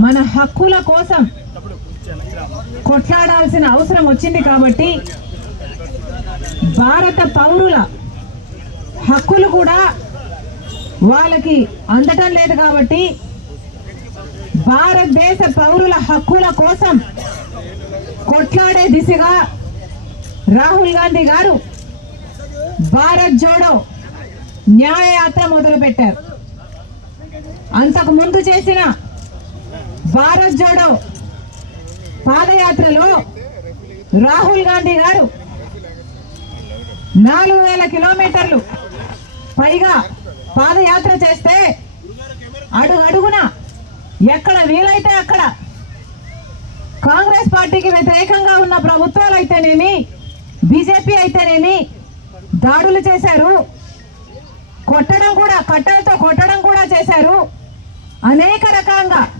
మన హక్కుల కోసం కొట్లాడాల్సిన అవసరం వచ్చింది కాబట్టి భారత పౌరుల హక్కులు కూడా వాళ్ళకి అందటం లేదు కాబట్టి భారతదేశ పౌరుల హక్కుల కోసం కొట్లాడే దిశగా రాహుల్ గాంధీ గారు భారత్ జోడో న్యాయయాత్ర మొదలుపెట్టారు. అంతకు ముందు చేసిన భారత్ జోడో పాదయాత్రలో రాహుల్ గాంధీ గారు 4000 కిలోమీటర్లు పైగా పాదయాత్ర చేస్తే అడుగున ఎక్కడ వీలైతే అక్కడ కాంగ్రెస్ పార్టీకి వ్యతిరేకంగా ఉన్న ప్రభుత్వాలు అయితేనేమి, బీజేపీ అయితేనేమి దాడులు చేశారు. కొట్టడం కూడా, కట్టెలతో కొట్టడం కూడా చేశారు. అనేక రకంగా